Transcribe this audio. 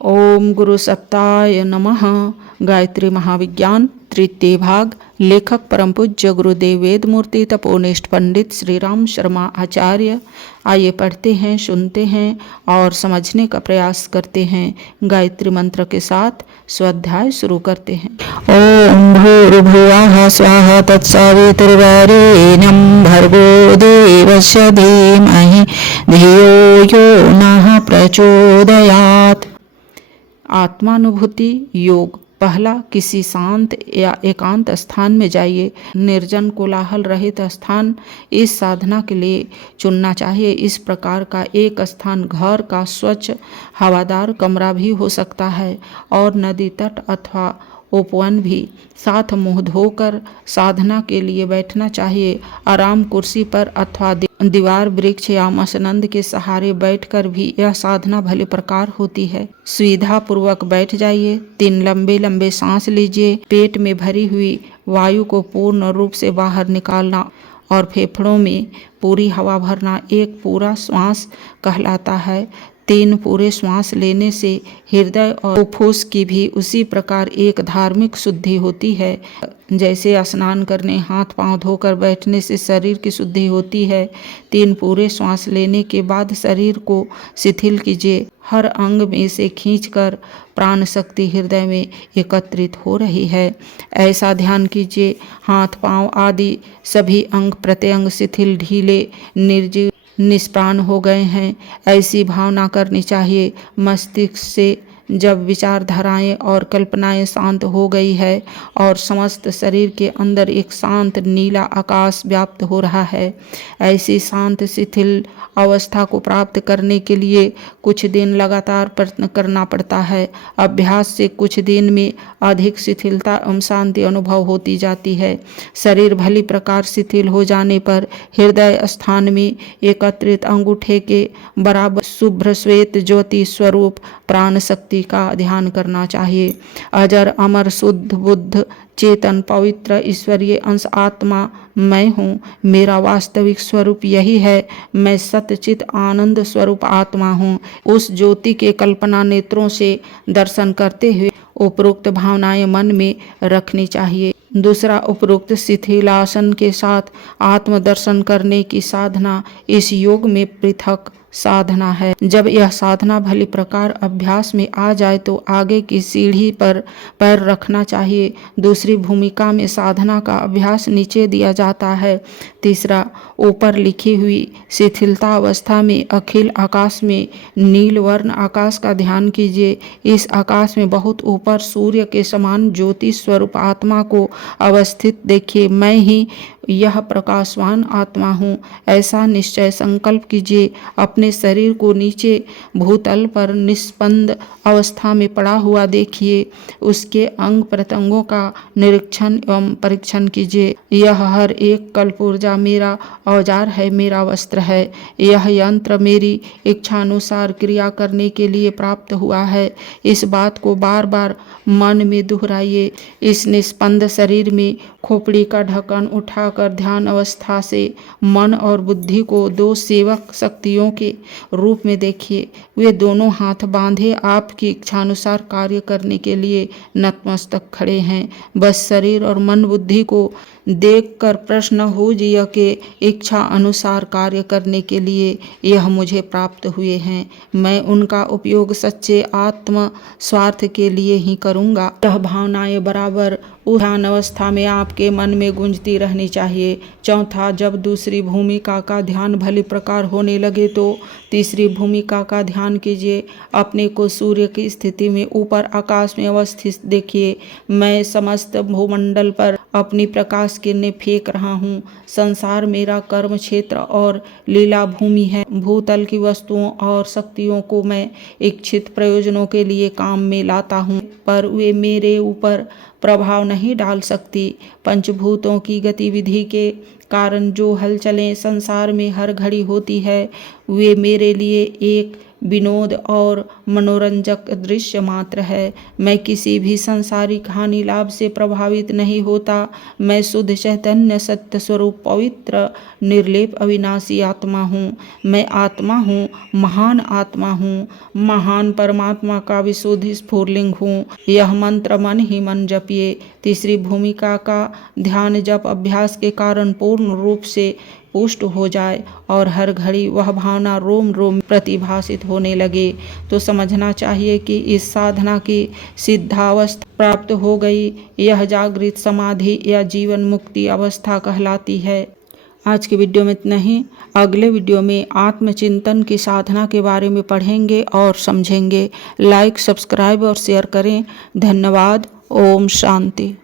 ओम गुरु सत्ताय नमः। गायत्री महाविज्ञान तृतीय भाग। लेखक परम पूज्य गुरुदेव वेदमूर्ति तपोनिष्ठ पंडित श्री राम शर्मा आचार्य। आइए पढ़ते हैं, सुनते हैं और समझने का प्रयास करते हैं। गायत्री मंत्र के साथ स्वाध्याय शुरू करते हैं। ओम भूर्भुवः स्वाहा तत्सवितुर्वरेण्यं भर्गो देवस्य धीमहि धियो यो नः प्रचोदयात्। आत्मानुभूति योग। पहला, किसी शांत या एकांत स्थान में जाइए। निर्जन कोलाहल रहित स्थान इस साधना के लिए चुनना चाहिए। इस प्रकार का एक स्थान घर का स्वच्छ हवादार कमरा भी हो सकता है और नदी तट अथवा उपवन भी। साथ मुंह धोकर साधना के लिए बैठना चाहिए। आराम कुर्सी पर अथवा दीवार, वृक्ष या मसनंद के सहारे बैठकर भी यह साधना भले प्रकार होती है। सुविधा पूर्वक बैठ जाइए। 3 लंबे लंबे सांस लीजिए। पेट में भरी हुई वायु को पूर्ण रूप से बाहर निकालना और फेफड़ों में पूरी हवा भरना एक पूरा श्वास कहलाता है। 3 पूरे श्वास लेने से हृदय और फुफ्फुस की भी उसी प्रकार एक धार्मिक शुद्धि होती है जैसे स्नान करने, हाथ पांव धोकर बैठने से शरीर की शुद्धि होती है। 3 पूरे श्वास लेने के बाद शरीर को शिथिल कीजिए। हर अंग में से खींचकर प्राण शक्ति हृदय में एकत्रित हो रही है, ऐसा ध्यान कीजिए। हाथ पांव आदि सभी अंग प्रत्यंग शिथिल, ढीले, निर्जीव, निष्प्राण हो गए हैं, ऐसी भावना करनी चाहिए। मस्तिष्क से जब विचारधाराएं और कल्पनाएं शांत हो गई है और समस्त शरीर के अंदर एक शांत नीला आकाश व्याप्त हो रहा है, ऐसी शांत शिथिल अवस्था को प्राप्त करने के लिए कुछ दिन लगातार प्रयत्न करना पड़ता है। अभ्यास से कुछ दिन में अधिक शिथिलता एवं शांति अनुभव होती जाती है। शरीर भली प्रकार शिथिल हो जाने पर हृदय स्थान में एकत्रित अंगूठे के बराबर शुभ्र श्वेत ज्योति स्वरूप प्राण शक्ति का ध्यान करना चाहिए। अजर अमर शुद्ध बुद्ध चेतन पवित्र ईश्वरीय अंश आत्मा मैं हूँ। मेरा वास्तविक स्वरूप यही है। मैं सतचित आनंद स्वरूप आत्मा हूँ। उस ज्योति के कल्पना नेत्रों से दर्शन करते हुए उपरोक्त भावनाएं मन में रखनी चाहिए। दूसरा, उपरोक्त शिथिलासन के साथ आत्मदर्शन करने की साधना इस योग में पृथक साधना है। जब यह साधना भली प्रकार अभ्यास में आ जाए तो आगे की सीढ़ी पर पैर रखना चाहिए। दूसरी भूमिका में साधना का अभ्यास नीचे दिया जाता है। तीसरा, ऊपर लिखी हुई शिथिलता अवस्था में अखिल आकाश में नील वर्ण आकाश का ध्यान कीजिए। इस आकाश में बहुत ऊपर सूर्य के समान ज्योति स्वरूप आत्मा को अवस्थित देखिए। मैं ही यह प्रकाशवान आत्मा हूँ, ऐसा निश्चय संकल्प कीजिए। अपने शरीर को नीचे भूतल पर निस्पंद अवस्था में पड़ा हुआ देखिए। उसके अंग प्रत्यंगों का निरीक्षण एवं परीक्षण कीजिए। यह हर एक कल्पूर्जा मेरा औजार है, मेरा वस्त्र है। यह यंत्र मेरी इच्छानुसार क्रिया करने के लिए प्राप्त हुआ है। इस बात को बार बार मन में दोहराइए। इस निस्पंद शरीर में खोपड़ी का ढक्कन उठाकर ध्यान अवस्था से मन और बुद्धि को 2 सेवक शक्तियों के रूप में देखिए। वे दोनों हाथ बांधे आपकी इच्छानुसार कार्य करने के लिए नतमस्तक खड़े हैं। बस शरीर और मन बुद्धि को देखकर प्रश्न हो जिया के इच्छा अनुसार कार्य करने के लिए यह मुझे प्राप्त हुए हैं। मैं उनका उपयोग सच्चे आत्म स्वार्थ के लिए ही करूँगा। यह भावनाएं बराबर ध्यान अवस्था में आपके मन में गूंजती रहनी चाहिए। चौथा, जब दूसरी भूमिका का ध्यान भली प्रकार होने लगे तो तीसरी भूमिका का ध्यान कीजिए। अपने को सूर्य की स्थिति में ऊपर आकाश में अवस्थित देखिए। मैं समस्त भूमंडल पर अपनी प्रकाश किरणें फेंक रहा हूँ। संसार मेरा कर्म क्षेत्र और लीला भूमि है। भूतल की वस्तुओं और शक्तियों को मैं इच्छित प्रयोजनों के लिए काम में लाता हूँ, पर वे मेरे ऊपर प्रभाव नहीं डाल सकती। पंचभूतों की गतिविधि के कारण जो हलचलें संसार में हर घड़ी होती है, वे मेरे लिए एक विनोद और मनोरंजक दृश्य मात्र है। मैं किसी भी संसारिक हानि लाभ से प्रभावित नहीं होता। मैं शुद्ध चैतन्य सत्य स्वरूप पवित्र निर्लेप अविनाशी आत्मा हूँ। मैं आत्मा हूँ, महान आत्मा हूँ, महान परमात्मा का विशुद्ध स्फुरलिंग हूँ। यह मंत्र मन ही मन जपिए। तीसरी भूमिका का ध्यान जप अभ्यास के कारण पूर्ण रूप से पुष्ट हो जाए और हर घड़ी वह भावना रोम रोम प्रतिभासित होने लगे तो समझना चाहिए कि इस साधना की सिद्धावस्था प्राप्त हो गई। यह जागृत समाधि या जीवन मुक्ति अवस्था कहलाती है। आज के वीडियो में इतना ही। अगले वीडियो में आत्मचिंतन की साधना के बारे में पढ़ेंगे और समझेंगे। लाइक, सब्सक्राइब और शेयर करें। धन्यवाद। ओम शांति।